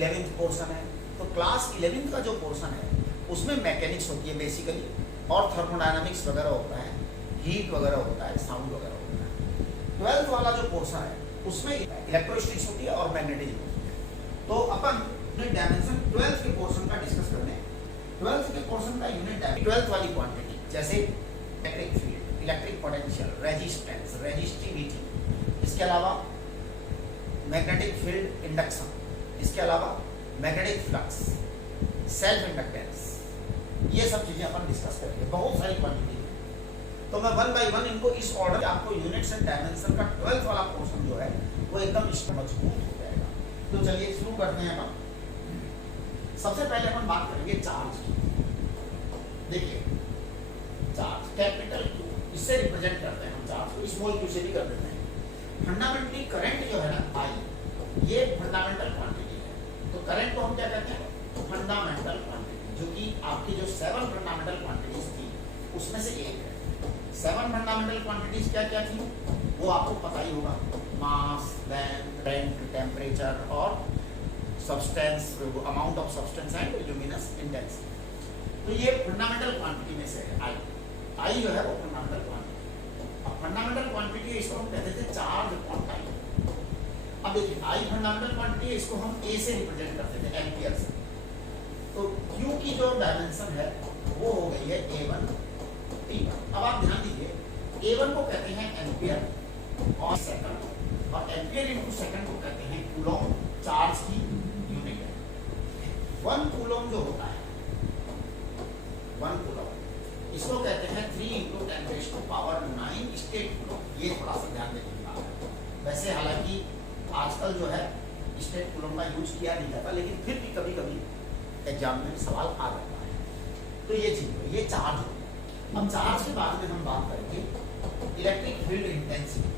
11th portion है, तो class 11th का जो पोर्शन है उसमें मैकेनिक्स होती है बेसिकली, और थर्मोडायनामिक्स वगैरह होता है, हीट वगैरह होता है, साउंड वगैरह होता है। 12th वाला जो पोर्शन है उसमें इलेक्ट्रोस्टैटिक्स होती है और मैग्नेटिज्म होती है। तो अपन यूनिट डायमेंशन 12th के पोर्शन का डिस्कस करने हैं। 12th के पोर्शन का यूनिट डायमेंशन 12th वाली क्वांटिटी जैसे electric field, electric potential, resistance, resistivity, इसके अलावा मैग्नेटिक फील्ड, इंडक्शन, इसके अलावा मैग्नेटिक फ्लक्स, सेल्फ इंडक्टेंस, ये सब चीजें अपन डिस्कस करेंगे। बहुत सारी क्वांटिटी है, तो मैं 1 बाय 1 इनको इस ऑर्डर, आपको यूनिट्स एंड डायमेंशन का 12th वाला पोर्शन जो है वो एकदम मजबूत हो जाएगा। तो चलिए शुरू करते हैं अपन। सबसे पहले अपन बात करेंगे चार्ज की। देखिए चार्ज कैपिटल Q, इससे रिप्रेजेंट करते हैं हम चार्ज को, स्मॉल q से भी कर देते हैं। फंडामेंटली करंट जो है ना I, ये फंडामेंटल क्वांटिटी है। तो करंट को हम क्या कहते हैं? फंडामेंटल क्वांटिटी, जो कि आपकी जो 7 फंडामेंटल क्वांटिटीज थी उसमें से एक है। 7 फंडामेंटल क्वांटिटीज क्या क्या थी वो आपको पता ही होगा, मास, लेंथ, करंट, टेम्परेचर और substance, amount of substance and luminous intensity. तो ये फंडामेंटल क्वांटिटी में से है आई जो है वो फंडामेंटल क्वांटिटी। अब फंडामेंटल क्वांटिटी इसको हम कहते थे चार्ज अपॉन टाइम। अब देखिए आई फंडामेंटल क्वांटिटी है, इसको हम ए से रिप्रेजेंट करते थे, एम्पियर से। तो Q की जो डायमेंशन है वो हो गई है A1 T1। अब आप ध्यान दीजिए A1 को कहते हैं एम्पियर और सेकंड, और एम्पियर इनटू सेकंड को कहते हैं कूलॉम, चार्ज की यूनिट है। 1 कूलॉम जो होता है, 1 कूलॉम, इसको कहते हैं 3 × 10⁻⁹ स्टेट कूलॉम। ये थोड़ा सा ध्यान देने की बात है। वैसे हालांकि आजकल जो है स्टेट कूलॉम का यूज किया नहीं जाता, लेकिन फिर भी कभी कभी एग्जाम में सवाल आ जाता है। तो ये चीज है, ये चार्ज हो गया। अब चार्ज के बाद में हम बात करेंगे इलेक्ट्रिक फील्ड इंटेंसिटी।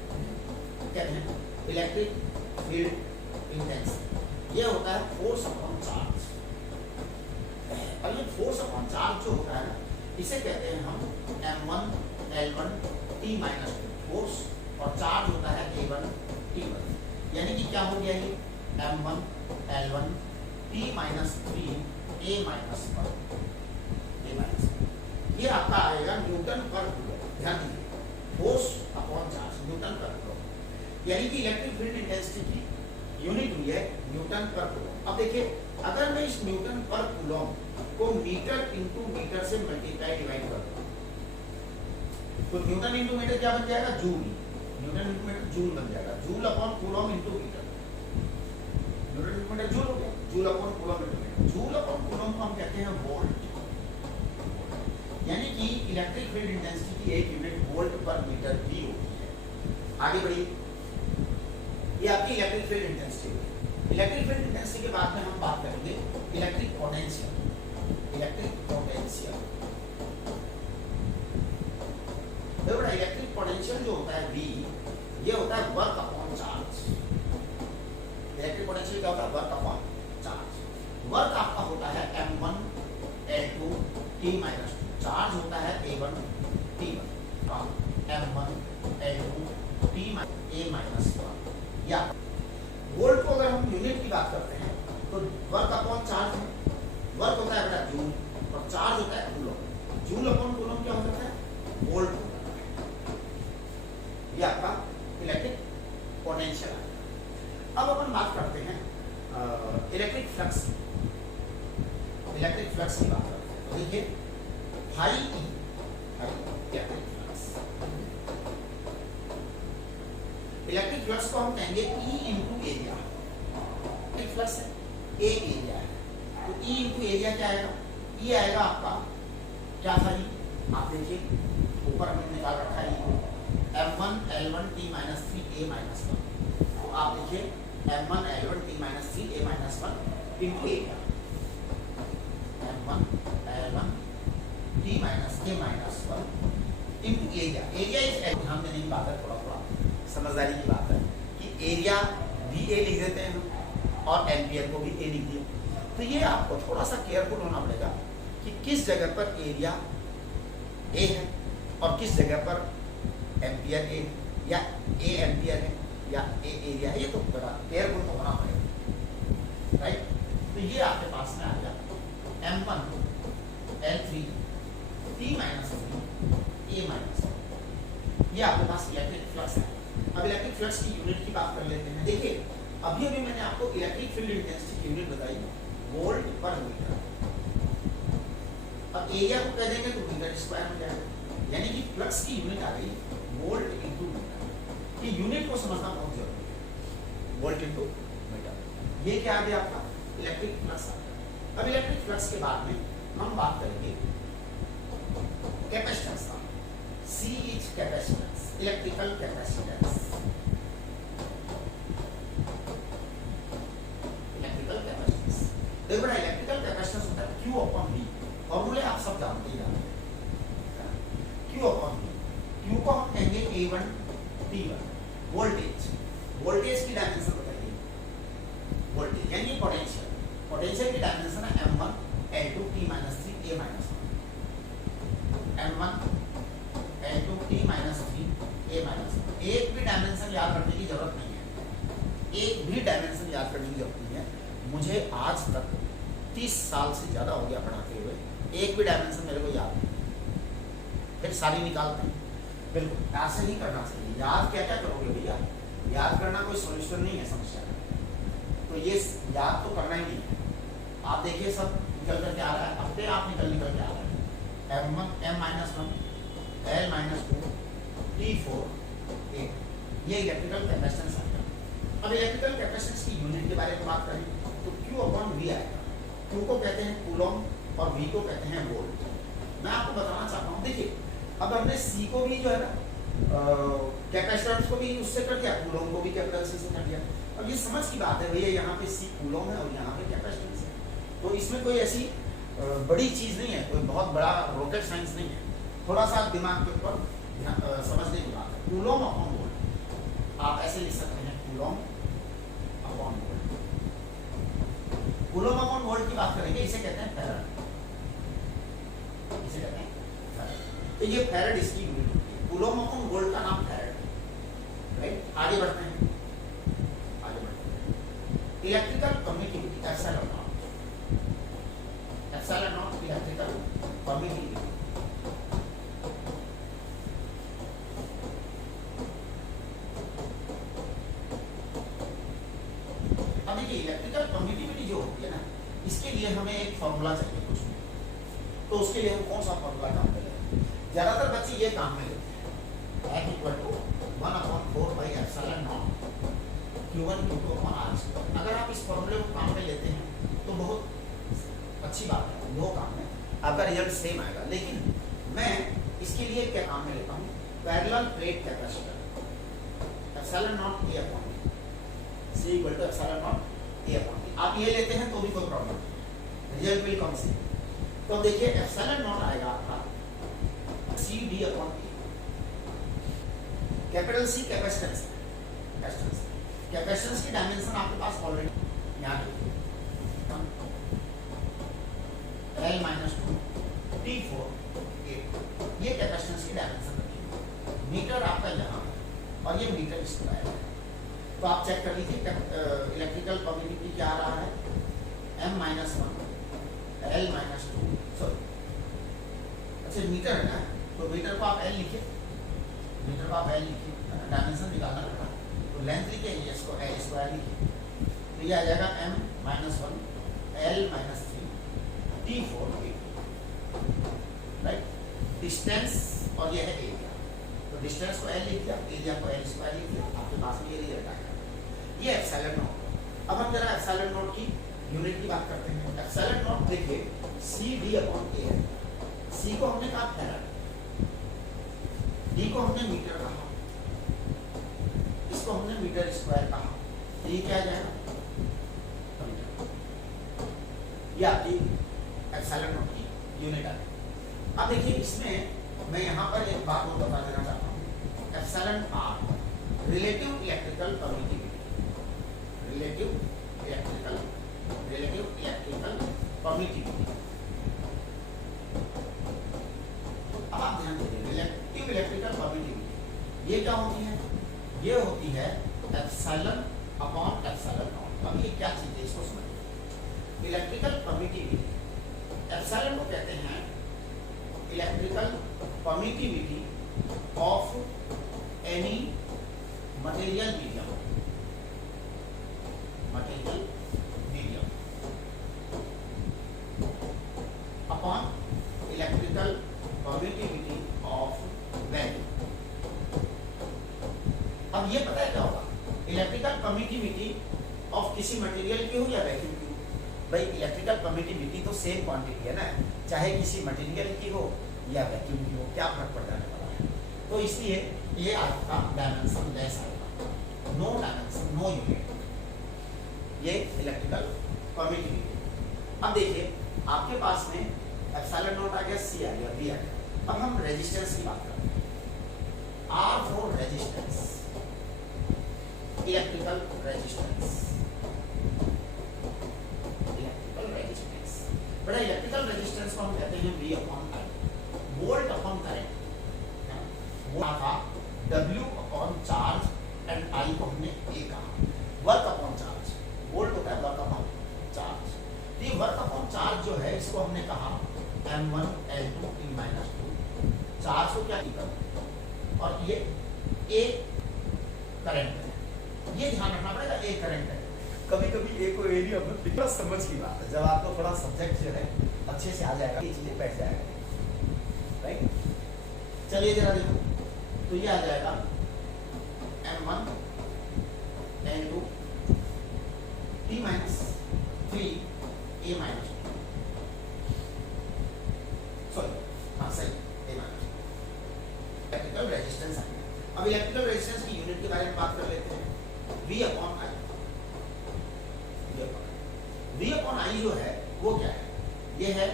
क्या है इलेक्ट्रिक फील्ड इंटेंसिटी? ये होता है फोर्स अपॉन चार्ज। और ये फोर्स अपॉन चार्ज जो होता है ना, इसे कहते हैं हम M1 L1 T-2 फोर्स, और चार्ज होता है A1 T1। यानी कि क्या हो गया ये M1 L1 T-3 A-1, ये आपका आएगा न्यूटन पर कूलम। ध्यान दीजिए फोर्स अपॉन चार्ज न्यूटन पर कूलम, यानी कि इलेक्ट्रिक फील्ड इंटेंसिटी की यूनिट हुई है न्यूटन पर कूलम। अब देखिए अगर मैं इस न्यूटन पर कूलम को मीटर इंटू मीटर से मल्टीप्लाई डिवाइड कर दूं, तो न्यूटन इंटू मीटर क्या बन जाएगा? Joule. Newton into metre joule बन जाएगा। Joule upon coulomb into metre, newton into metre joule हो गया, joule upon coulomb into metre. Joule upon coulomb को हम कहते हैं वोल्ट। यानी कि इलेक्ट्रिक फील्ड इंटेंसिटी की एक यूनिट वोल्ट पर मीटर भी होती है। आगे बढ़िए, ये आपकी electric field intensity. Electric field intensity के बाद में हम बात करेंगे इलेक्ट्रिक पोटेंशियल। इलेक्ट्रिक पोटेंशियल, देखो ना, इलेक्ट्रिक पोटेंशियल जो होता है V, ये होता है work upon charge. Electric potential क्या होता है? Work upon charge. वर्क आपका होता है M1 L2 T-2, चार्ज होता है A1 T1, M1 L2 T-A-1। या वोल्ट को अगर हम यूनिट की बात करते हैं तो वर्क अपॉन चार्ज है, वर्क होता है बेटा जूल, और चार्ज होता है कूलम। जूल अपॉन कूलम क्या हो जाता है? वोल्ट हो जाता है। ये आपका इलेक्ट्रिक पोटेंशियल है। अब अपन बात करते हैं इलेक्ट्रिक फ्लक्स। इलेक्ट्रिक फ्लक्स की बात करते हैं तो देखिए high E, electric flux. Electric flux को हम कहेंगे E into area. Electric flux है, A एरिया है, तो E इंटू एरिया क्या आएगा? E आएगा आपका क्या था? आप देखिए ऊपर हमने निकाल रखा है M1 L1 T-3 A-1। तो आप देखिए M1 L1 T-3 A-1 into area, M1 L1 T-A-1 into area. Area इस ध्यान देने की बात है, थोड़ा थोड़ा समझदारी की बात है कि एरिया भी A लिख देते हैं हम, और एम्पियर को भी A लिख दिया। तो ये आपको थोड़ा सा केयरफुल होना पड़ेगा कि किस जगह पर एरिया A है और किस जगह पर एम्पियर A, या A एम्पियर है या A एरिया है। ये तो बड़ा केयरफुल तो होना पड़ेगा, राइट। ये आपके पास में आ गया M1 L3 T minus A minus, ये आपके पास इलेक्ट्रिक फ्लक्स है। अब इलेक्ट्रिक फ्लक्स की यूनिट की बात कर लेते हैं। देखिए अभी मैंने आपको इलेक्ट्रिक फील्ड इंटेंसिटी की यूनिट बताई वोल्ट पर मीटर। अब एरिया को कह देंगे तो मीटर स्क्वायर हो जाएगा, यानी कि फ्लक्स की यूनिट आ गई वोल्ट इनटू मीटर। ये यूनिट को समझना बहुत जरूरी है, वोल्ट इनटू मीटर। ये क्या आ गया आपका इलेक्ट्रिक फ्लक्स आ गया। अब इलेक्ट्रिक फ्लक्स के बाद में हम बात करेंगे कैपेसिटेंस का। C is capacitance, electrical capacitance. देखो ना इलेक्ट्रिकल कैपेसिटेंस होता है Q अपॉन V, फॉर्मूले आप सब जानते ही हैं। Q अपॉन V, Q को हम कहेंगे A1 T1। वोल्टेज, वोल्टेज की डायमेंशन बताइए, वोल्टेज यानी पोटेंशियल, पोटेंशियल की डायमेंशन है M1 L2 T minus 3 A minus 1। M1 L2 T minus 3 A minus 1। एक भी डायमेंशन याद रखने की जरूरत नहीं है, एक भी डायमेंशन याद करने की जरूरत नहीं है। मुझे आज तक 30 साल से ज्यादा हो गया पढ़ाते हुए, एक भी डायमेंशन मेरे को याद नहीं, फिर सारी निकालते हैं। बिल्कुल ऐसे ही करना चाहिए। याद क्या क्या करोगे भैया, याद करना कोई सॉल्यूशन नहीं है समस्या का, तो ये याद तो करना ही नहीं है। आप देखिए सब निकल करके आ रहा है, अपने आप निकल के आ रहा है। M1 M minus 1 L minus 2 T4 A, ये इलेक्ट्रिकल कैपेसिटेंस है। अब इलेक्ट्रिकल कैपेसिटेंस की यूनिट के बारे में बात करें तो Q अपॉन V आएगा। Q को कहते हैं कूलम और V को कहते हैं वोल्ट। मैं आपको बताना चाहता हूँ, देखिए अब हमने C को भी जो है ना कैपेसिटेंस को भी उससे कर दिया, कूलम को भी कैपिटल C से कर दिया। अब ये समझ की बात है भैया, यहाँ पे C कूलम है और यहाँ पे कैपेसिटेंस है, तो इसमें कोई ऐसी बड़ी चीज नहीं है, कोई बहुत बड़ा रॉकेट साइंस नहीं है। थोड़ा सा दिमाग के ऊपर समझने की बात है। कूलम अपॉन वोल्ट आप ऐसे लिख सकते हैं, coulomb upon volt. Coulomb upon volt की बात करेंगे, इसे कहते हैं फैराड, इसे कहते हैं फैराड। तो ये फैराड इसकी यूनिट होती है। कूलम अपॉन वोल्ट का नाम फैराड, राइट। आगे बढ़ते हैं, आगे बढ़ते हैं। Electrical permittivity epsilon not, epsilon not electrical permittivity. अब देखिए इलेक्ट्रिकल परमिटिविटी जो होती है ना, इसके लिए हमें एक फॉर्मूला चाहिए कुछ भी, तो उसके लिए हम कौन सा फॉर्मूला काम में लेते हैं? ज्यादातर बच्चे ये काम में लेते हैं, F equal to 1/4 by epsilon naught Q1 Q2 upon R²। अगर आप इस फॉर्मूले को काम में लेते हैं तो बहुत अच्छी बात है, वो काम में आपका रिजल्ट सेम आएगा। लेकिन मैं इसके लिए क्या काम में लेता हूँ, parallel plate capacitor epsilon naught A upon C equal to epsilon naught A upon B। आप ये लेते हैं तो भी कोई प्रॉब्लम नहीं, रिजल्ट विल कम सेम। तो देखिए एप्सिलॉन नॉट आएगा आपका CD upon A। Capital C capacitance, capacitance की डायमेंशन आपके पास ऑलरेडी यहाँ देखिए L माइनस 2 T4 A, ये कैपेसिटेंस की डायमेंशन रखिए। मीटर आपका यहाँ और ये मीटर स्क्वायर है। तो आप चेक कर लीजिए इलेक्ट्रिकल परमिटिविटी क्या आ रहा है, M minus 1 L minus 2, sorry अच्छा मीटर है ना, तो मीटर को आप L लिखिए, मीटर को आप L लिखिए, डायमेंशन निकालना पड़ता है तो लेंथ लिखिए, इसको L स्क्वायर लिखिए, तो ये आ जाएगा M minus 1 L minus 3 T4 A, right. Distance और ये है एरिया, तो डिस्टेंस को L लिख दिया, एरिया को L स्क्वायर लिख दिया, आपके पास में ये रिजल्ट आएगा। ये एप्सिलॉन नॉट। अब हम जरा एप्सिलॉन नॉट की यूनिट की बात करते हैं। एप्सिलॉन नॉट देखिए CD अपॉन A है। C को हमने कहा फैराड, D को हमने मीटर कहा, इसको हमने मीटर स्क्वायर कहा, तो ये क्या आ जाएगा, ये आपकी एप्सिलॉन नॉट की यूनिट आ गई। अब देखिए इसमें मैं यहाँ पर एक बात और बता देना चाहता हूँ, epsilon R relative electrical permittivity, relative electrical permittivity. अब आप ध्यान दीजिए, रिलेटिव इलेक्ट्रिकल परमिटिविटी ये क्या होती है, ये होती है एप्सिलॉन अपॉन एप्सिलॉन नॉट। अब ये क्या चीज है इसको समझिए। इलेक्ट्रिकल परमिटिविटी, एप्सिलॉन को कहते हैं electrical permittivity of any material medium, material medium upon electrical permittivity of value. अब ये पता है क्या होगा, इलेक्ट्रिकल परमिटिविटी ऑफ किसी मटेरियल की हो या वैक्यूम की हो, भाई इलेक्ट्रिकल परमिटिविटी तो सेम क्वांटिटी है ना, चाहे किसी मटेरियल की हो या वैक्यूम की हो, क्या फर्क पड़ जाने वाला है। तो इसलिए ये आपका डायमेंशन लेस आएगा, नो डायमेंशन, नो यूनिट, ये इलेक्ट्रिकल परमिटिविटी। अब देखिए आपके पास में एप्सिलॉन नॉट आ गया, सी आ गया, बी आ गया। अब हम रेजिस्टेंस की बात करते हैं, R for resistance, electrical resistance, electrical resistance. बड़ा इलेक्ट्रिकल रेजिस्टेंस को हम कहते हैं V upon I, volt upon current, वो था W upon charge and I को हमने A कहा, वर्क अपॉन चार्ज, वोल्ट होता है वर्क अपॉन चार्ज। तो ये वर्क अपॉन चार्ज जो है इसको हमने कहा M1 L2 T-2, चार्ज को क्या निकल, और ये A करंट है, ये ध्यान रखना पड़ेगा, ए करंट है। कभी कभी ए को ए नहीं, अब थोड़ा समझ की बात है, जब आपको थोड़ा सब्जेक्ट जो है अच्छे से आ जाएगा, ये चीजें बैठ जाएगा, राइट। चलिए जरा देखो, तो ये आ जाएगा M1 L2 T-3 A-2, sorry हाँ सही, A-2 इलेक्ट्रिकल रेजिस्टेंस आ गया। अब इलेक्ट्रिकल रेजिस्टेंस की यूनिट के बारे में बात कर लेते हैं, V upon I। V upon I जो है वो क्या है, ये है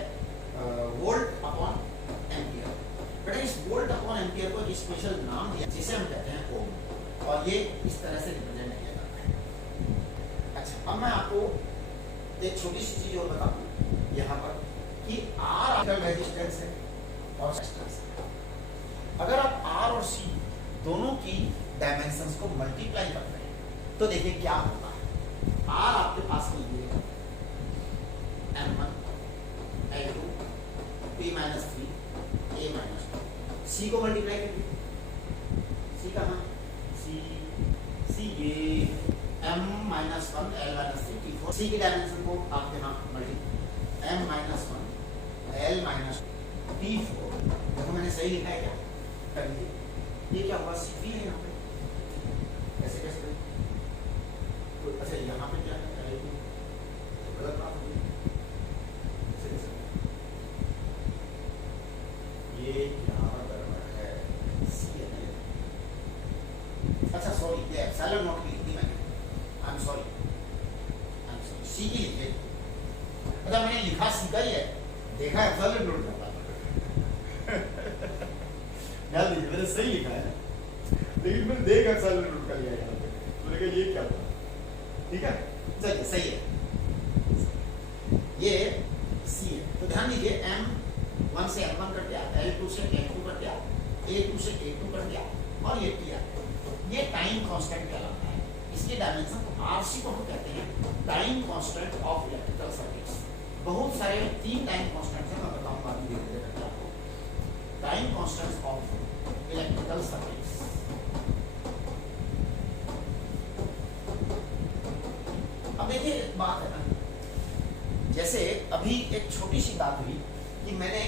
वोल्ट अपॉन एम्पियर। बेटा इस वोल्ट अपॉन एम्पियर को एक स्पेशल नाम दिया जिसे हम कहते हैं ओम, और ये इस तरह से रिप्रेजेंट किया जाता है। अच्छा, अब मैं आपको एक छोटी सी चीज और बता दूं यहाँ पर कि R इलेक्ट्रिकल रेजिस्टेंस है और रेजिस्टेंस है। अगर आप R और C दोनों की डायमेंशंस को मल्टीप्लाई करते हैं तो देखिए क्या होता है। R आपके पास में ये M1 L2 P-3 A-2, C को मल्टीप्लाई करिए, C कहाँ, C ये M-1 L-3 T4, C की डायमेंशन को आप यहाँ मल्टीप्लाई M-1 L-2 T4, देखो मैंने सही लिखा है क्या, कर लीजिए। ये क्या हुआ, C है यहाँ पे, कैसे कैसे, तो अच्छा यहाँ पे क्या है, गलत बात हो गई, कैसे कैसे, ये यहाँ गड़बड़ है, C है ना, अच्छा सॉरी, ये एप्सिलॉन नॉट की लिख दी मैंने, आई एम सॉरी, C की लिखिए। अच्छा मैंने लिखा C का ही है, देखा एप्सिलॉन नॉट का, ध्यान दीजिए मैंने सही लिखा है, लेकिन मैंने देखा एप्सिलॉन नॉट का लिया है यहाँ पे, तो मैंने कहा ये क्या हुआ, ठीक है, चलिए सही है, ये C है। तो ध्यान दीजिए M1 से M1 कट गया, L2 से L2 कट गया, A2 से A2 कट गया, और ये T आ गया। ये टाइम कांस्टेंट कहलाता है, इसकी डायमेंशन को RC को हम कहते हैं time constant of electrical circuits. बहुत सारे 3 टाइम कांस्टेंट्स हैं, मैं बताऊंगा अभी धीरे धीरे आपको, time constants of electrical circuits. अब देखिए एक बात है ना, जैसे अभी एक छोटी सी बात हुई कि मैंने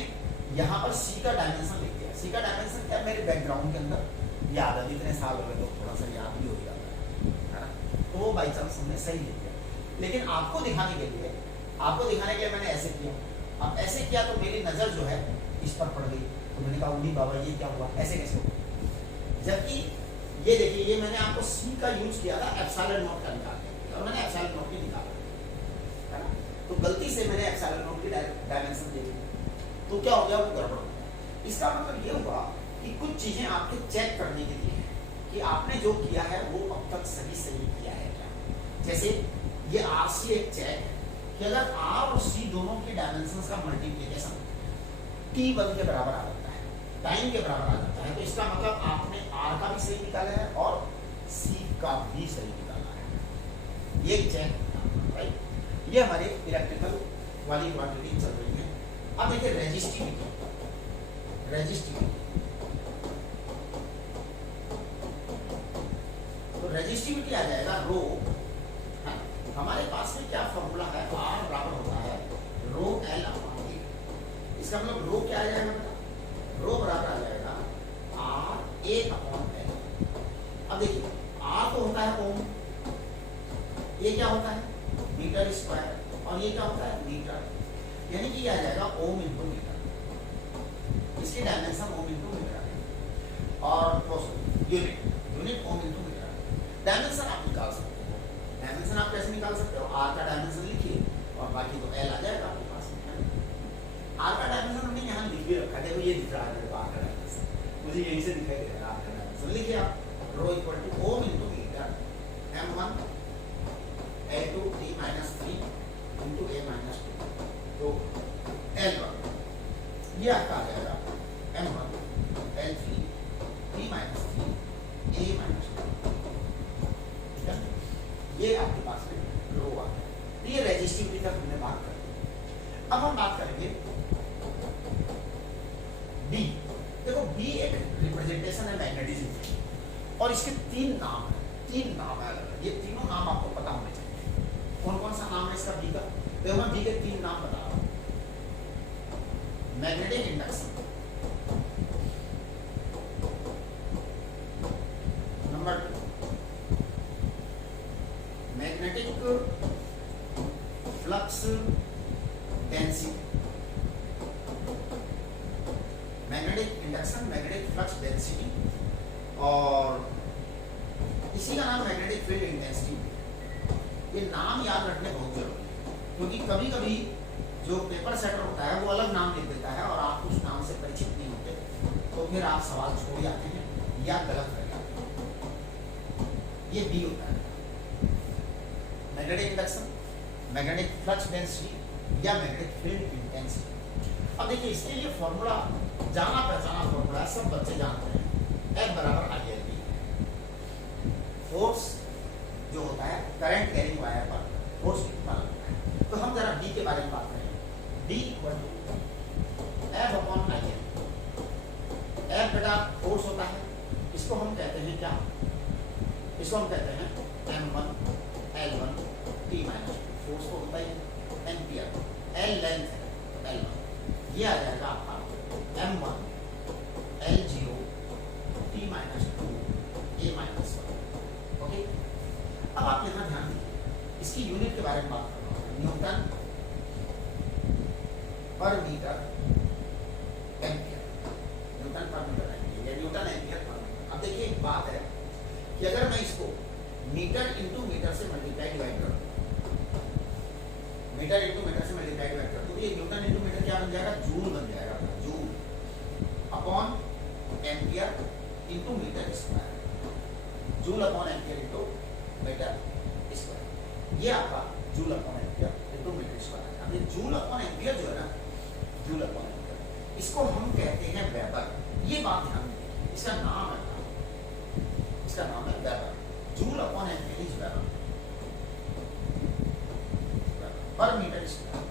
यहाँ पर C का डायमेंशन लिख दिया। C का डायमेंशन क्या, मेरे बैकग्राउंड के अंदर याद है, इतने साल हो गए तो थोड़ा सा याद भी हो जाता है ना, तो वो बाई चांस हमने सही लिख दिया। लेकिन आपको दिखाने के लिए मैंने ऐसे किया। अब ऐसे किया तो मेरी नज़र जो है इस पर पड़ गई, तो मैंने कहा उन्हीं बाबा ये क्या हुआ, ऐसे कैसे हुआ, जबकि ये देखिए ये मैंने आपको C का यूज किया था एप्सिलॉन नॉट का निकालने, और मैंने एप्सिलॉन नॉट की निकाला है ना, तो गलती से मैंने एप्सिलॉन नॉट की डायमेंशन दे दी, तो क्या हो गया, वो गड़बड़ हो गया। इसका मतलब ये हुआ कि कुछ चीजें आपके चेक करने के लिए कि आपने जो किया है वो अब तक सही किया है क्या। जैसे ये RC एक चेक है कि अगर R और C दोनों की डायमेंशंस का मल्टीप्लिकेशन T1 के बराबर आ जाता है, टाइम के बराबर आ जाता है, तो इसका मतलब आपने R का भी सही निकाला है और C का भी सही निकाला है। ये चेक, राइट, ये हमारे इलेक्ट्रिकल वाली क्वांटिटी चल रही है। अब देखिए रेजिस्टिविटी, तो रेजिस्टिविटी आ जाएगा रो। हमारे पास में क्या फॉर्मूला है, R बराबर होता है रो L अपॉन A। इसका मतलब रो क्या आ जाएगा बेटा, रो बराबर आ जाएगा R A अपॉन L। अब देखिए R तो होता है ओम, ये क्या होता है मीटर स्क्वायर, और ये क्या होता है मीटर, यानी कि ये आ जाएगा ओम इंटू मीटर। इसकी डायमेंशन ओम इंटू मीटर है, और unit ohm into metre. Dimension आप निकाल सकते हो, डायमेंशन आप कैसे निकाल सकते हो, आर का डायमेंशन लिखिए और बाकी तो एल आ जाएगा आपके पास में। आर का डायमेंशन हमने यहाँ लिख भी रखा है, देखो ये दिख रहा है मेरे को आर का डायमेंशन, मुझे यहीं से दिखाई दे रहा है आर का डायमेंशन। लिखिए आप rho equal to ohm into metre m1 a2 t minus 3 into a minus 2, तो L1 ये आपका आ जाएगा m1 L3 t minus 3 a minus 2, ठीक है। ये आपके पास में रो आ गया। ये रेजिस्टिविटी तक हमने बात कर ली। अब हम बात करेंगे B। देखो B एक रिप्रेजेंटेशन है मैग्नेटिज्म की, और इसके तीन नाम है अलग। ये तीनों नाम आपको पता होने चाहिए। कौन कौन सा नाम है इसका B का, देखो मैं B के तीन नाम बता रहा हूं। Magnetic induction, number 2 magnetic flux density, magnetic induction, magnetic flux density, और इसी का नाम मैग्नेटिक फील्ड इंटेंसिटी। ये नाम याद रखने बहुत जरूरी है, क्योंकि कभी कभी जो पेपर सेटर होता है वो अलग नाम लिख देता है और आप उस नाम से परिचित नहीं होते, तो फिर आप सवाल छोड़ जाते हैं या गलत कर जाते हैं। ये बी होता है magnetic induction, magnetic flux density या मैग्नेटिक फील्ड इंटेंसिटी। अब देखिए इसके लिए फॉर्मूला जाना पहचाना फॉर्मूला सब बच्चे जानते हैं, F बराबर ILB। फोर्स जो होता है करंट कैरिंग वायर पर फोर्स कितना लगता है। तो हम जरा D के बारे में बात करें। D equal to F upon IL। F बेटा फोर्स होता है, इसको हम कहते हैं क्या, इसको हम कहते हैं M1 L1 T minus 2। Force को होता है एम्पियर, L लेंथ है तो L1, ये आ जाएगा आपका M1 L0 T minus 2 A minus 1। Okay, अब आप यहाँ ध्यान दीजिए, इसकी यूनिट के बारे में बात कर रहा हूँ, न्यूटन पर मीटर एम्पियर, न्यूटन पर मीटर एम्पियर या न्यूटन एम्पियर पर मीटर। अब देखिए एक बात है कि अगर मैं इसको मीटर इंटू मीटर से मल्टीप्लाई डिवाइड करूँ, मीटर इंटू मीटर से मल्टीप्लाई डिवाइड करूँ, तो ये न्यूटन इंटू मीटर क्या बन जाएगा, जूल बन जाएगा, joule upon ampere into metre square, joule upon ampere into metre square. ये आपका joule upon ampere into metre square. अब ये जूल अपॉन एम्पियर जो है ना, जूल अपॉन एम्पियर, इसको हम कहते हैं वेबर। ये बात ध्यान दीजिए, इसका नाम है weber. Joule upon ampere is weber per metre square.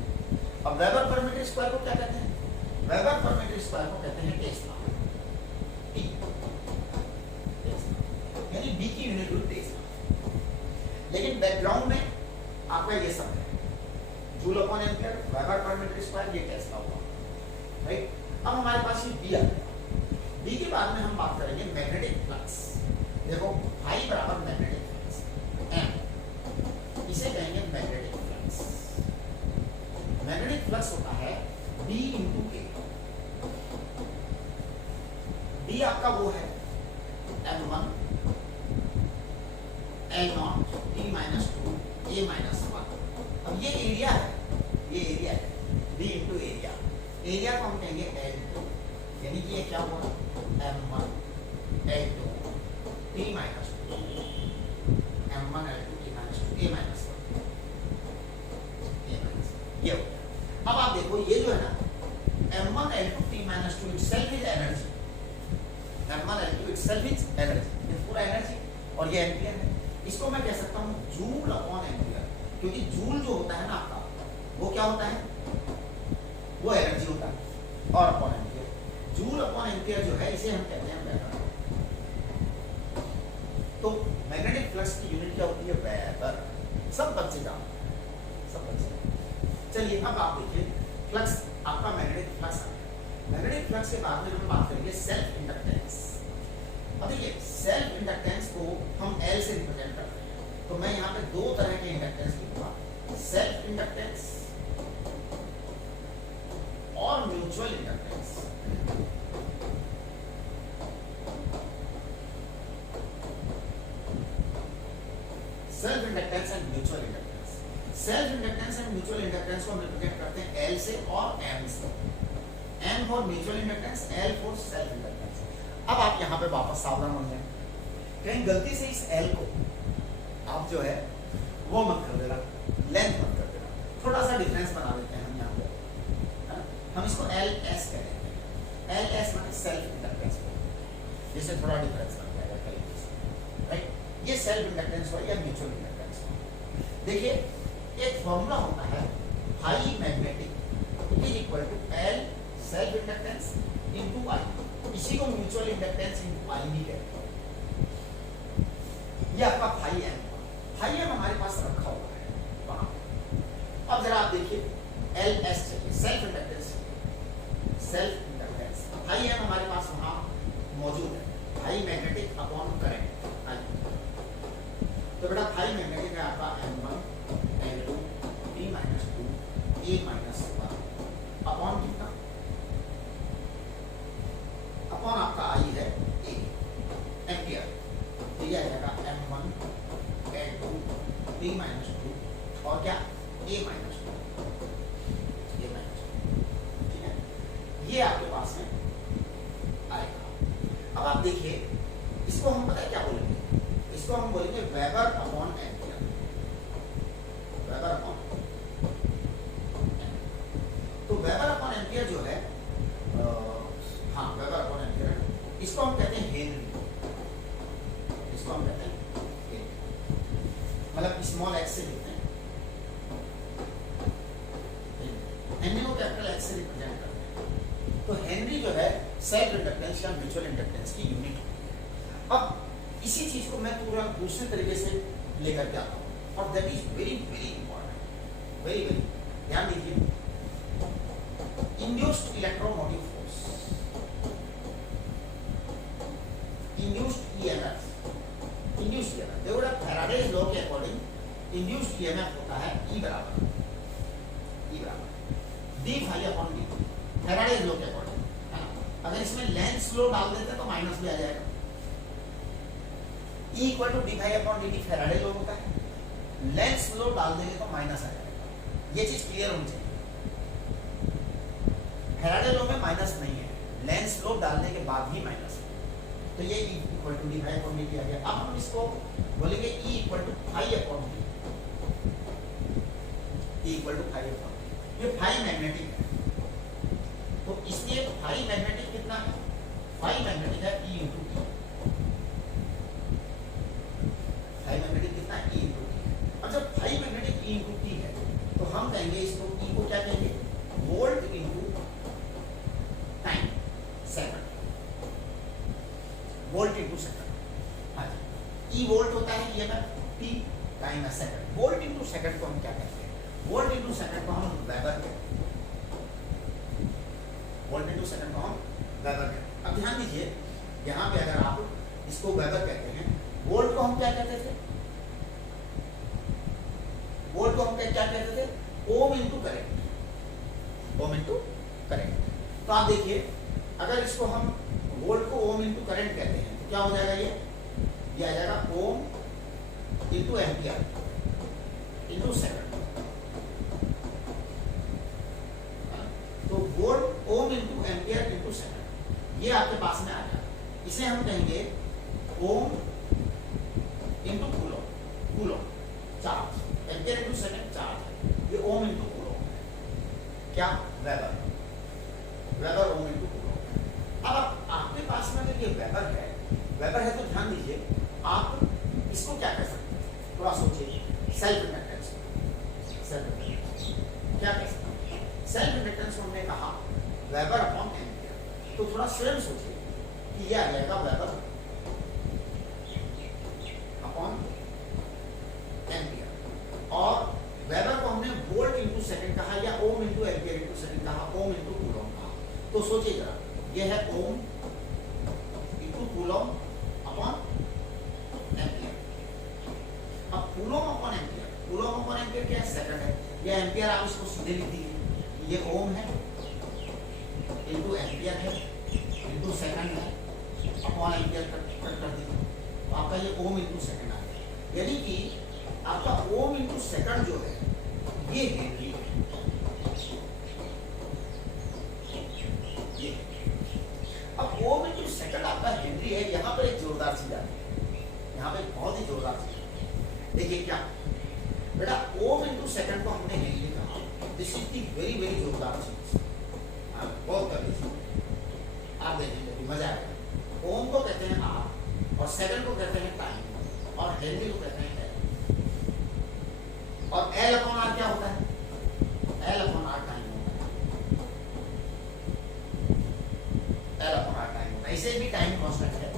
अब वेबर पर मीटर स्क्वायर को क्या कहते हैं, वेबर पर मीटर स्क्वायर को कहते हैं टेस्ला, टी, यानी बी की यूनिट हुई टेस्ला। लेकिन बैकग्राउंड में आपका ये सब है, joule upon ampere, weber per metre square, ये टेस्ला हुआ, राइट। अब हमारे पास ये बी आ गया। बी के बाद में हम बात करेंगे मैग्नेटिक फ्लक्स। देखो I बराबर मैग्नेटिक फ्लक्स, M इसे कहेंगे मैग्नेटिक फ्लक्स। मैग्नेटिक फ्लक्स होता है B इंटू A। B आपका वो है M1 L0 T minus 2 A minus 1। अब ये एरिया है, ये एरिया है B इंटू एरिया, एरिया को हम कहेंगे L2, यानी कि ये क्या हुआ M1 L2 T minus 2 M1 L2 T minus 2 A minus 1, ये हो गया। अब आप देखो ये जो है ना M1 L2 T minus 2 itself is energy, M1 L2 itself is energy, ये पूरा एनर्जी, और ये एम्पियर है। इसको मैं कह सकता हूँ जूल अपॉन एम्पियर, क्योंकि जूल जो होता है ना आपका होता है? वो एनर्जी होता है। और upon ampere, joule upon ampere जो है इसे हम कहते हैं वेबर। तो मैग्नेटिक फ्लक्स की यूनिट क्या होती है? वेबर। सब बच्चे जाओ, सब बच्चे। चलिए अब आप देखिए फ्लक्स, आपका मैग्नेटिक फ्लक्स आ गया। मैग्नेटिक फ्लक्स के बाद में हम बात करेंगे सेल्फ इंडक्टेंस। अब देखिए सेल्फ इंडक्टेंस को हम L से रिप्रेजेंट करते हैं, तो मैं यहाँ पे दो तरह के इंडक्टेंस लिखूंगा, सेल्फ इंडक्टेंस और mutual inductance. Self inductance and mutual inductance. Self inductance and mutual inductance को हम रिप्रेजेंट करते हैं L से और M से। M for mutual inductance, L for self inductance. अब आप यहाँ पे वापस सावधान हो जाए, कहीं गलती से इस L को आप जो है वो मत कर देना, लेंथ मत कर देना, थोड़ा सा डिफरेंस बना देते हैं हम यहाँ पे, हम इसको LS करेंगे। LS मतलब सेल्फ इंडक्टेंस, जिससे थोड़ा डिफरेंस बन जाएगा तरीके से, राइट। ये सेल्फ इंडक्टेंस हो या म्यूचुअल इंडक्टेंस हो। देखिए एक फॉर्मूला होता है phi magnetic it is equal to L self inductance into I, इसी को म्यूचुअल इंडक्टेंस इनटू I भी कहते हैं। ये आपका फाई एम हमारे पास रखा हुआ है वहां। अब जरा आप देखिए LS चाहिए, self inductance, self inductance phi M हमारे पास वहां मौजूद है, phi magnetic upon current I। तो बेटा फाई मैग्नेटिक है आपका M1 L2 P - 2 A - 1 upon कितना? अपॉन आपका I है A एम्पियर, तो यह आएगा M1 L2 P - 2 और क्या A - 2, ठीक है, ये आपके पास में आएगा। अब आप देखिए इसको हम पता है क्या बोलेंगे, इसको हम बोलेंगे weber upon ampere, weber upon. तो वेबर अपॉन एम्पियर जो है हाँ वेबर अपॉन एम्पियर, इसको हम कहते हैं हेनरी, इसको हम कहते हैं हेनरी, मतलब स्मॉल x से लिखते हैं, हेनरी को कैपिटल H से रिप्रेजेंट करते हैं। तो हेनरी जो है सेल्फ इंडक्टेंस या म्यूचुअल इंडक्टेंस की यूनिट है। अब इसी चीज को मैं पूरा दूसरे तरीके से लेकर के आता हूँ, और that is very very important, very very ध्यान दीजिए। Induced electromotive force, induced EMF, induced EMF देखो ना, फैराडेज लॉ के अकॉर्डिंग इंड्यूस्ड ईएमएफ होता है E बराबर d phi upon dt, Faraday's law के अकॉर्डिंग, है ना। अगर इसमें लेंस लॉ डाल देते तो माइनस भी आ जाएगा। E equal to D phi upon dt Faraday law होता है, लेंस लॉ डाल देंगे तो माइनस आ जाएगा। ये चीज क्लियर होनी चाहिए, फैराडे लॉ में माइनस नहीं है, लेंस लॉ डालने के बाद ही माइनस है। तो ये E equal to D phi upon dt आ गया। अब हम इसको बोलेंगे E equal to phi upon dt, E equal to phi upon, ये फाई मैग्नेटिक है, तो इसलिए फाई मैग्नेटिक कितना है? फाई मैग्नेटिक है E into T, phi magnetic कितना है? E into T. और जब phi magnetic E into T है तो हम कहेंगे इसको, E को क्या कहेंगे? Volt into time, second, volt into second. हाँ जी, E वोल्ट होता है, EMF T टाइम है सेकंड। वोल्ट इंटू सेकंड को हम क्या कहते हैं? वोल्ट इंटू सेकंड को हम वेबर कहते हैं, वोल्ट इंटू सेकंड को हम वेबर कहते हैं। अब ध्यान दीजिए यहाँ पे अगर आप इसको वेबर कहते हैं, वोल्ट को हम क्या कहते थे? वोल्ट को हम क्या कहते थे? Ohm into current, ohm into current. तो आप देखिए अगर इसको हम वोल्ट को ओम इंटू करंट कहते हैं तो क्या हो जाएगा? ये आ जाएगा ohm into ampere into second. तो volt ohm into ampere into second, ये आपके पास में आ गया। इसे हम कहेंगे ohm into coulomb, coulomb charge, ampere into second charge है, ये ओम इंटू कूलम है। क्या? Weber, weber ohm into coulomb. अब आपके पास में अगर ये वेबर है, वेबर है तो ध्यान दीजिए आप इसको क्या कह सकते हैं? थोड़ा सोचिए, सेल्फ इंडक्टेंस, सेल्फ इंडक्टेंस क्या कह सकते हैं? Weber upon ampere. तो थोड़ा स्वयं सोचिए कि यह आ जाएगा वेबर अपॉन एम्पियर, और वेबर को हमने वोल्ट इंटू सेकंड कहा या ओम इंटू एम्पियर इंटू सेकंड कहा, ओम इंटू कूलम कहा। तो सोचिए जरा, यह है ohm into coulomb upon ampere. अब coulomb upon ampere, coulomb upon ampere क्या है? सेकंड है, या एम्पियर आप इसको सीधे लिख दीजिए, ये ओम है इंटू एम्पियर है इंटू सेकंड है अपॉन एम्पियर कट कर दीजिए, तो आपका ये ओम इंटू सेकंड आ गया। यानी कि आपका ओम इंटू सेकंड जो है ये हेनरी है, ये। अब ओम इंटू सेकंड आपका हेनरी है। यहाँ पर एक जोरदार चीज आती है, यहाँ पे बहुत ही जोरदार चीज। देखिए क्या बेटा, ओम इंटू सेकंड को हमने हेनरी कहा, this is the very very जोरदार चीज, बहुत कभी आप देखेंगे मजा आएगा। ओम को कहते हैं आर, और सेकंड को कहते हैं टाइम, और हेनरी को कहते हैं एल। और एल अपॉन आर क्या होता है? एल अपॉन आर टाइम होता है, एल अपॉन आर टाइम होता है। इसे भी टाइम कांस्टेंट है,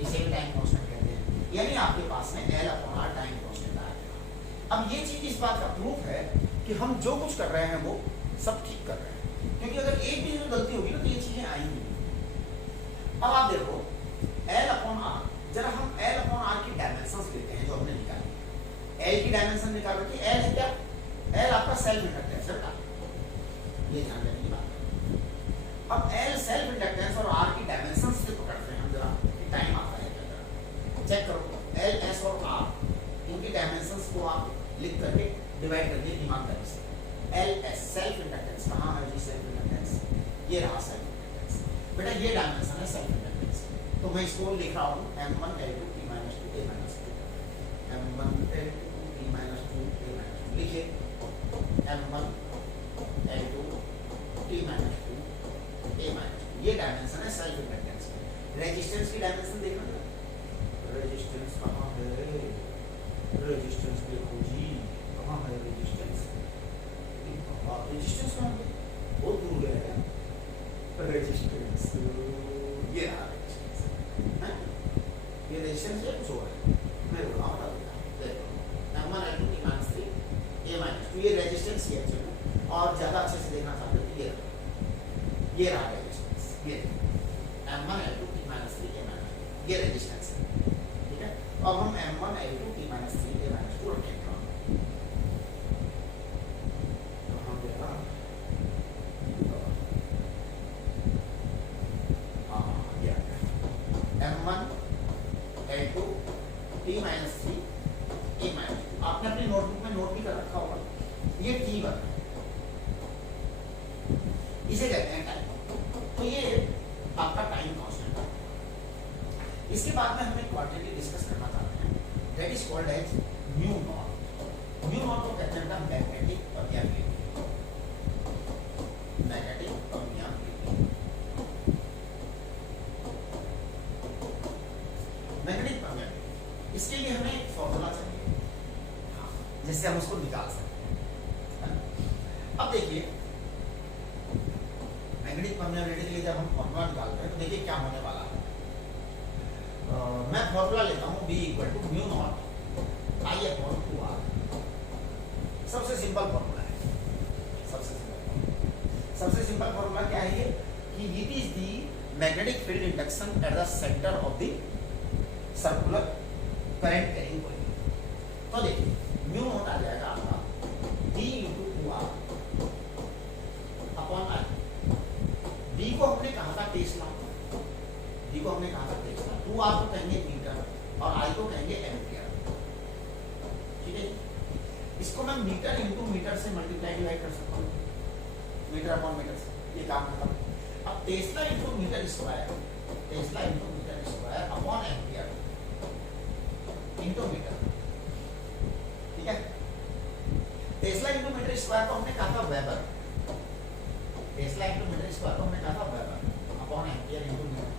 इसे भी टाइम कांस्टेंट कहते हैं। यानी आपके पास में L upon R time constant आ गया। अब ये चीज इस बात का प्रूफ है कि हम जो कुछ कर रहे हैं वो सब ठीक कर रहे हैं, क्योंकि अगर एक भी जो गलती होगी ना तो ये चीजें आएंगी। अब आप देखो एल अपॉन आर, जरा हम एल अपॉन आर की डायमेंशंस लेते हैं जो हमने निकाली। एल की डायमेंशन निकाल रखी, एल है क्या? एल आपका सेल्फ इंडक्टेंस है बेटा, ये ध्यान देने की बात है। अब एल सेल्फ इंडक्टेंस और आर की डायमेंशंस से पकड़ते हैं हम, जरा टाइम आता है क्या, चेक करो। एल एस और आर इनकी डायमेंशंस को आप लिख करके डिवाइड करिए ईमानदारी से। एल एस सेल्फ इंडक्टेंस, कहाँ है जी सेल्फ इंडक्टेंस? ये रहा सेल्फ इंडक्टेंस। बेटा ये डायमेंशन है सेल्फ इंडक्टेंस, तो मैं इसको लिख रहा हूँ m1 L2 T - 2 A - 2, m1 L2 T - 2 A - 2। लिखिए m1 L2 T - 2 A - 2, ये डायमेंशन है सेल्फ इंडक्टेंस। रेजिस्टेंस की डायमेंशन देखना, रेजिस्टेंस कहाँ है? रेजिस्टेंस देखो जी, कहाँ है रेजिस्टेंस? रेजिस्टेंस कहाँ है? बहुत दूर है रेजिस्टेंस, ये रहा रेजिस्टेंस, है ये रेजिस्टेंस है, कुछ और है मैं बोल रहा हूँ, देखो m1 L2 T - 3 A - 2, ये रेजिस्टेंस ही है। और ज्यादा अच्छे से देखना चाहते हो तो ये रहा रेजिस्टेंस, ये m1 L2 T - 3 A - 2, ये रेजिस्टेंस है, ठीक है। अब हम m1 L2 T - 3 A - 2 रखेंगे, m1 L2 T - 3 A - 2। आपने अपनी नोटबुक में नोट भी कर रखा होगा, ये T1 इसे कहते हैं टाइम। तो ये आपका टाइम कांस्टेंट है। इसके बाद में हम एक क्वांटिटी डिस्कस करना चाहते हैं, that is called as mu naught. Mu naught को कहते हैं magnetic permeability, magnetic permeability. Magnetic permeability, इसके लिए हमें एक फॉर्मूला चाहिए जिससे हम उसको निकाल सकते हैं। अब देखिए मैग्नेटिक परमियाबिलिटी के लिए जब हम फॉर्मूला निकालते हैं तो देखिए क्या होने वाला है। मैं फॉर्मूला लेता हूँ B = म्यू नॉट I/2R। सबसे सिंपल फॉर्मूला है, सबसे सिंपल फॉर्मूला क्या है ये कि it is the magnetic field induction at the centre of the circular current carrying coil. तो देखिए म्यू नॉट आ जाएगा आपका D × 2R upon I। D को हमने कहा था टेस्ला, D को हमने कहा था टेस्ला, 2R को कहेंगे मीटर और I को कहेंगे एम्पियर, ठीक है। इसको मैं मीटर इंटू मीटर से मल्टीप्लाई डिवाइड कर सकता हूँ, मीटर अपॉन मीटर से, ये काम खत्म। अब tesla into metre square, tesla into metre square upon ampere into metre, ठीक है। टेस्ला इंटू मीटर स्क्वायर को हमने कहा था weber, tesla into metre square को हमने कहा था weber upon ampere into metre,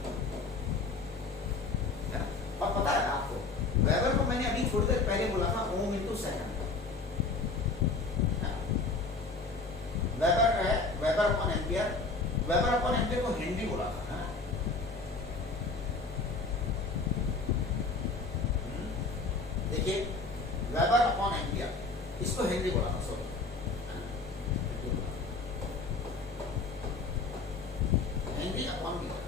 है ना। और पता है आपको वेबर को मैंने अभी थोड़ी देर पहले बोला था ओम इंटू सेकंड, देखिए वेबर अपॉन एम्पियर, इसको हेनरी बोला था, सॉरी हेनरी अपॉन मीटर।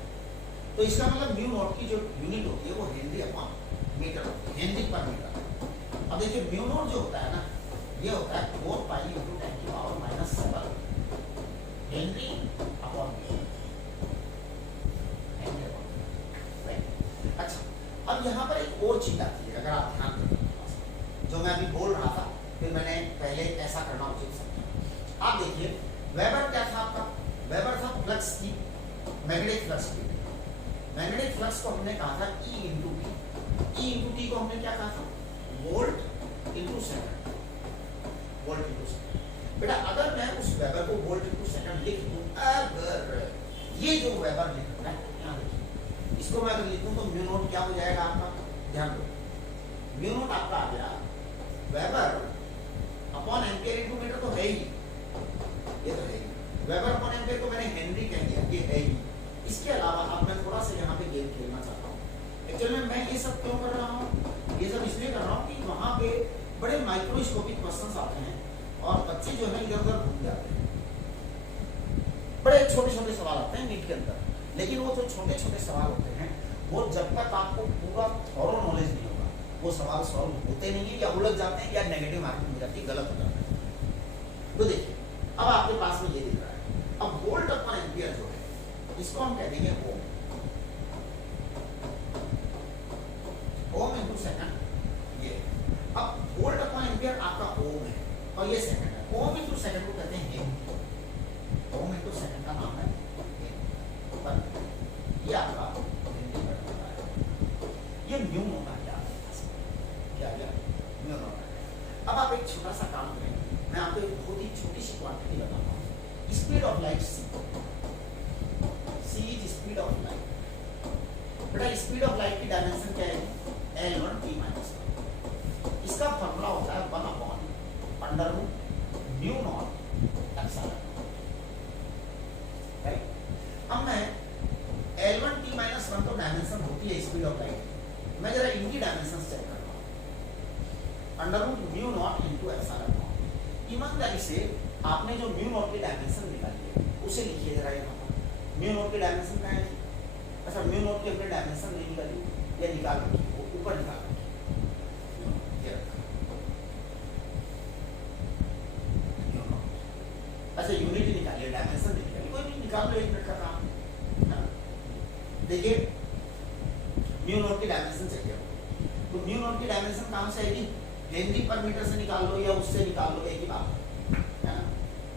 तो इसका मतलब म्यू नॉट की जो यूनिट होती है वो हेनरी अपॉन मीटर होती है, हेनरी पर मीटर। अब देखिए म्यू नॉट जो होता है ना, ये होता है 4 पाई इंटू 10 की power -7 henry upon metre, henry upon metre. अच्छा अब यहाँ पर एक और चीज आती है, अगर आप ध्यान दें जो मैं अभी बोल रहा था, फिर मैंने पहले ऐसा करना उचित समझा। आप देखिए वेबर क्या था आपका, वेबर था फ्लक्स की, मैग्नेटिक फ्लक्स की। मैग्नेटिक फ्लक्स को हमने कहा था E into T, E into T को हमने क्या कहा था, volt into second, volt into second. बेटा अगर मैं उस वेबर को वोल्ट इंटू सेकंड लिख दूं, अगर ये जो वेबर लिख रहा है यहाँ देखिए, इसको मैं अगर लिखूं तो म्यू नॉट क्या हो जाएगा आपका, ध्यान दो, म्यू नॉट आपका आ गया weber upon ampere into metre, तो है ही, ये तो है ही। वेबर अपॉन एम्पियर को मैंने हेनरी कह दिया, ये है ही। इसके अलावा अब मैं थोड़ा सा यहाँ पे गेम खेलना चाहता हूँ। एक्चुअली में मैं ये सब क्यों कर रहा हूँ, ये सब इसलिए कर रहा हूँ कि वहाँ पे बड़े माइक्रोस्कोपिक क्वेश्चंस आते हैं और बच्चे जो है इधर उधर घूम जाते हैं। बड़े छोटे छोटे सवाल आते हैं नीट के अंदर, लेकिन वो जो छोटे छोटे सवाल होते हैं वो जब तक आपको पूरा थॉरो नॉलेज नहीं होगा वो सवाल सॉल्व होते नहीं है, या उलझ जाते हैं, या नेगेटिव मार्किंग हो जाती है, गलत हो जाता है। तो देखिए अब आपके पास में ये दिख रहा है, अब वोल्ट अपॉन एम्पियर जो है इसको हम कह देंगे ओम, ओम इंटू सेकंड ये। अब वोल्ट अपॉन एम्पियर आपका ओम है और ये सेकंड है, ओम इंटू सेकंड को कहते हैं हेनरी, ओम इंटू सेकंड का नाम है हेनरी, ये आपका हेनरी पर होता है। ये न्यू नॉट आ गया, क्या गया, न्यू नॉट आ गया। अब आप एक छोटा सा काम करें, मैं आपको एक बहुत ही छोटी सी क्वांटिटी बताता हूँ, speed of light c is speed of light. बेटा स्पीड ऑफ लाइट की डायमेंशन क्या है, L1 T माइनस 1। इसका फॉर्मूला होता है 1 upon under root mu naught epsilon, right. अब मैं L1 T माइनस 1 तो डायमेंशन होती है स्पीड ऑफ लाइट, मैं जरा इनकी डायमेंशन चेक करता हूँ, under root mu naught into epsilon naught. ईमानदारी से आपने जो म्यू नॉट की डायमेंशन निकाली है उसे लिखिए जरा यहाँ पर, म्यू नॉट की डायमेंशन क्या है, अच्छा म्यू नॉट की अपने डायमेंशन नहीं निकाली, ये निकाल रखी, वो ऊपर निकाल रखी, ये रखा, अच्छा यूनिट निकालिए, डायमेंशन नहीं निकाली, कोई भी निकाल लो, एक मिनट का काम। देखिए म्यू नॉट की डायमेंशन चाहिए, तो म्यू नॉट की डायमेंशन कहाँ से आएगी, हेनरी पर मीटर से निकाल लो या उससे निकाल लो, एक ही बात है ना।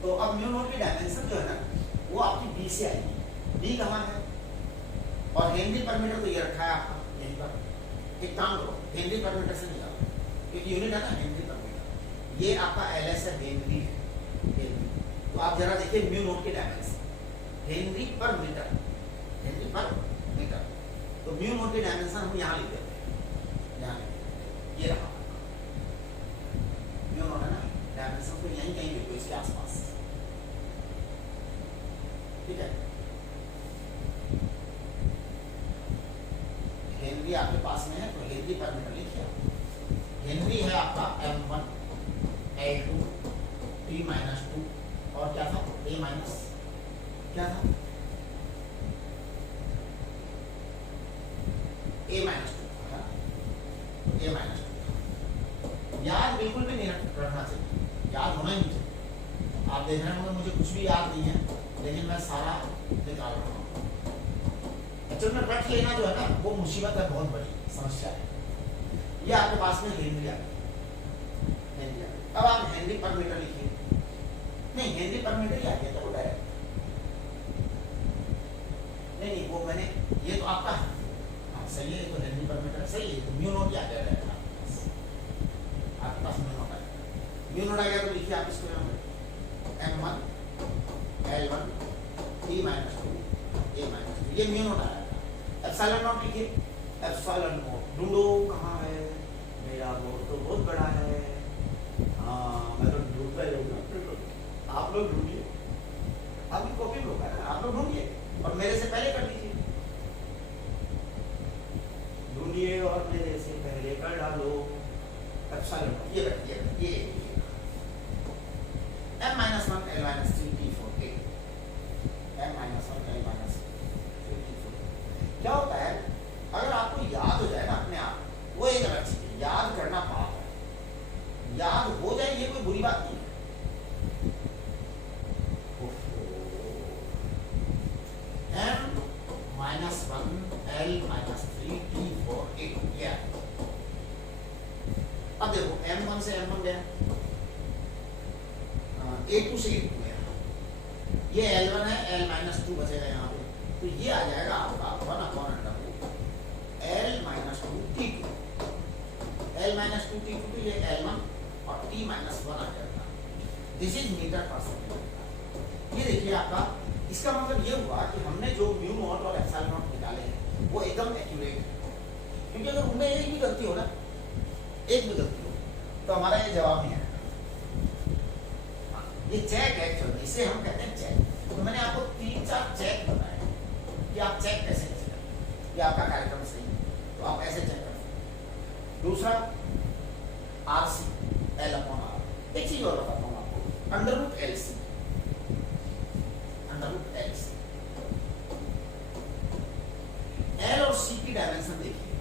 तो अब म्यू नॉट की डायमेंशन जो है ना वो आपकी बी से आएगी, बी कहाँ है, और हेनरी पर मीटर तो ये रखा है आपका यहीं पर। एक काम करो हेनरी पर मीटर से निकालो, क्योंकि यूनिट है ना हेनरी पर मीटर, ये आपका एलएस है, हेनरी है, हेनरी। तो आप जरा देखिए म्यू नॉट की डायमेंशन हेनरी पर मीटर, हेनरी पर मीटर, तो म्यू नॉट की डायमेंशन हम यहाँ लिख देते हैं, यहाँ ये रहा म्यू नॉट है ना, डायमेंशन को यहीं कहीं लिखो, इसके आसपास, ठीक है। हेनरी आपके पास में है तो हेनरी पर मीटर लिखिए, हेनरी है आपका M1 L2 T माइनस 2 और क्या था A माइनस, क्या था A माइनस 2, A माइनस 2। याद बिल्कुल भी नहीं रखना चाहिए, याद होना ही नहीं चाहिए। आप देख रहे होंगे मुझे कुछ भी याद नहीं है, लेकिन मैं सारा निकाल रहा हूँ। एक्चुअली में रट लेना जो है ना वो मुसीबत है, बहुत बड़ी समस्या है। ये आपके पास में हेनरी आ गया, हेनरी आ गया। अब आप हेनरी पर मीटर लिखिए, नहीं हेनरी पर मीटर ही आ गया तो डायरेक्ट, नहीं वो मैंने, ये तो आपका है, हाँ सही है, तो हेनरी पर मीटर सही है, तो म्यू नॉट ही आ गया डायरेक्ट आपके पास, म्यू नॉट आ गया, म्यू नॉट आ गया तो लिखिए आप इसको M1 L1 T minus 2 A minus 2, ये म्यू नॉट आया। एप्सिलॉन नॉट लिखिए, एप्सिलॉन नॉट ढूंढो कहाँ है, मेरा बोर्ड तो बहुत बड़ा है, हाँ मैं तो ढूंढता ही रहूँगा, आप लोग ढूंढिए, आपकी कॉपी में होगा ना, आप लोग ढूंढिए और मेरे से पहले कर लीजिए, ढूंढिए और मेरे से पहले कर डालो, एप्सिलॉन नॉट ये m minus 1 l minus 3 t4 a m minus 1 l minus 3 t4 क्या होता है अगर आपको याद हो जाए ना अपने आप वो एक अलग चीज है, याद करना पाप है, याद हो जाए ये कोई बुरी बात नहीं है। m minus 1 l minus 3 t4 a ये अब देखो m1 से m1 गया, a2 से a2 गया, ये l1 है, l minus 2 बचेगा यहाँ पे, तो ये आ जाएगा आपका 1/√l minus 2 t2, l minus 2 t2 तो ये l1 और t minus 1 आ जाएगा। दिस इज मीटर पर सेकेंड। ये देखिए आपका, इसका मतलब ये हुआ कि हमने जो म्यू नॉट और एप्सिलॉन नॉट निकाले हैं वो एकदम एक्यूरेट है, क्योंकि अगर उनमें एक भी गलती हो ना, एक भी गलती हो तो हमारा ये जवाब नहीं आएगा। ये चेक एक्चुअली इसे हम कहते हैं चेक। तो मैंने आपको 3-4 चेक बताए कि आप चेक कैसे कर सकते हैं, ये आपका कार्यक्रम सही है तो आप ऐसे चेक कर सकते हैं। दूसरा RC L/R, एक चीज और बताता हूँ आपको, √LC L और C की डायमेंशन देखिए,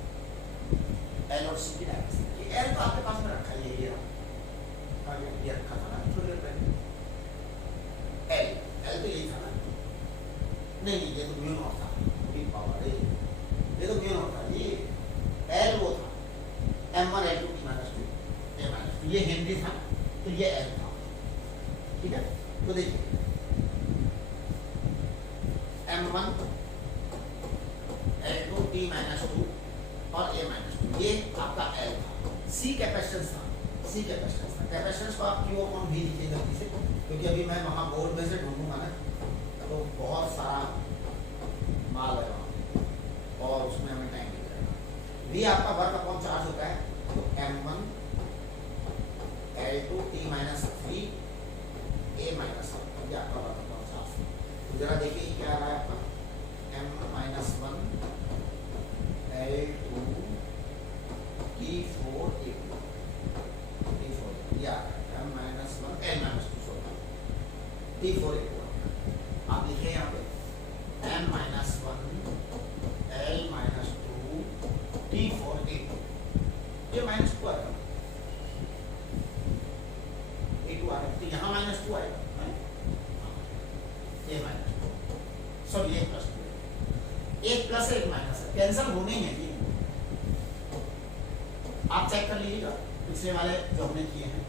L और C की डायमेंशन, ये L तो आपके पास में रखा है, ये रखा था ना थोड़ी देर पहले, L तो यही था ना, नहीं ये तो म्यू नॉट था, पावर ये तो म्यू नॉट था, ये L वो था m1 l2 t minus 2 a minus 2, ये हेनरी था तो ये L था, ठीक है। तो देखिए m1 l2 t minus 2 और a minus 2 ये आपका L था, C कैपेसिटेंस था, कैपेसिटेंस को आप Q/V लिखिए गलती से, क्योंकि अभी मैं वहाँ बोर्ड में से ढूंढूंगा ना तो बहुत सारा माल है वहाँ और उसमें हमें टाइम लगेगा। V आपका वर्क अपॉन चार्ज होता है, तो m1 l2 t minus 3 a minus 1 ये आपका वर्क अपॉन चार्ज। तो जरा देखिए क्या आ रहा है आपका m minus 1 l2 t4 a2 या m minus 1 l minus 2 sorry t4 a2 आप लिखिए यहाँ पे m minus 1 l minus 2 t4 a2, ये minus 2 आएगा, a2 आ रहा है तो यहाँ minus 2 आएगा, ये minus 2 सॉरी ये प्लस 2, एक प्लस एक माइनस है, कैंसिल होने ही है। आप चेक कर लीजिएगा पिछले वाले जो हमने किए हैं,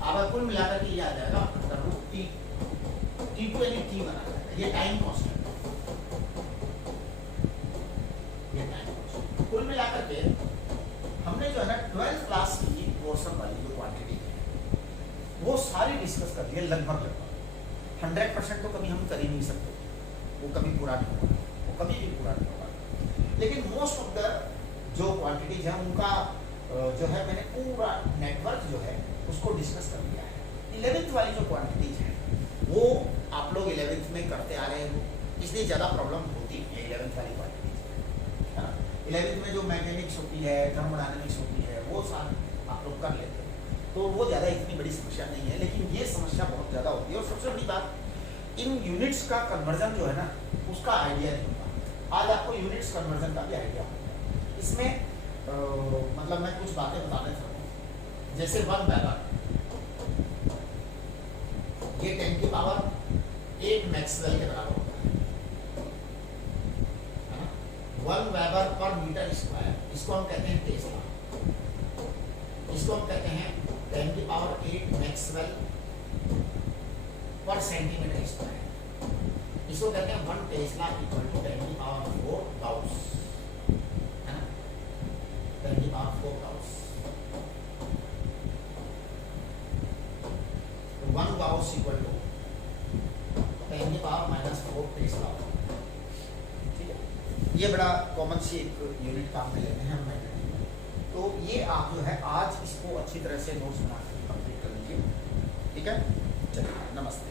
अब कुल मिलाकर के ये आ जाएगा t2 यानी t बना जाएगा, ये टाइम कांस्टेंट है, ये टाइम कांस्टेंट। कुल मिलाकर के हमने जो है ना 12th क्लास की पोर्शन वाली जो क्वांटिटी है वो सारी डिस्कस कर ली है, लगभग 100% तो कभी हम कर ही नहीं सकते, वो कभी पूरा नहीं होगा, वो कभी भी पूरा नहीं होगा, लेकिन मोस्ट ऑफ द जो क्वांटिटीज है उनका जो है मैंने पूरा नेटवर्क जो है उसको डिस्कस कर लिया है। 11th वाली जो क्वांटिटीज है वो आप लोग 11th में करते आ रहे हो, इसलिए ज़्यादा प्रॉब्लम होती है 11th वाली क्वांटिटीज, है ना। 11th में जो मैकेनिक्स होती है, थर्मोडायनेमिक्स होती है, वो सारे आप लोग कर लेते हो, तो वो ज़्यादा इतनी बड़ी समस्या नहीं है, लेकिन ये समस्या बहुत ज़्यादा होती है। और सबसे बड़ी बात इन यूनिट्स का कन्वर्जन जो है ना उसका आइडिया नहीं होता। आज आपको यूनिट्स कन्वर्जन का भी आइडिया होगा। इसमें मतलब मैं कुछ बातें बताने चाहता हूँ, जैसे 1 वेबर, ये 10 की पावर 8 मैक्सवेल के बराबर होता है ना, 1 वेबर पर मीटर स्क्वायर, इसको हम कहते हैं टेस्ला, इसको हम कहते हैं 10 की पावर 8 मैक्सवेल पर सेंटीमीटर स्क्वायर, इसको कहते हैं 1 टेस्ला इक्वल टू 10 की पावर 4 गाउस, है ना, 10 की power 4 gauss. 1 gauss equal to 10 की पावर -4 टेस्ला, ठीक है। ये बड़ा कॉमन सी एक यूनिट काम में लेते हैं हम। तो ये आप जो है आज इसको अच्छी तरह से नोट्स बना कर कंप्लीट कर लीजिए, ठीक है। चलिए, नमस्ते।